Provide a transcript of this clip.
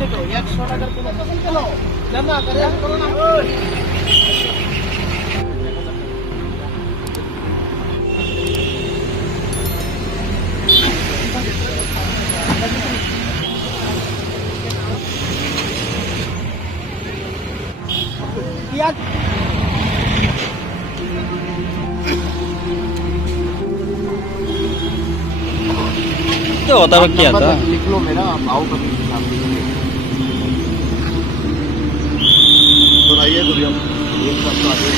নিতো 100 টাকার কোনো তখন কেন জমা করে করো না पियाज तो होता है क्या था लिख लो मेरा आओ कभी तो आइए तो एक सप्ताह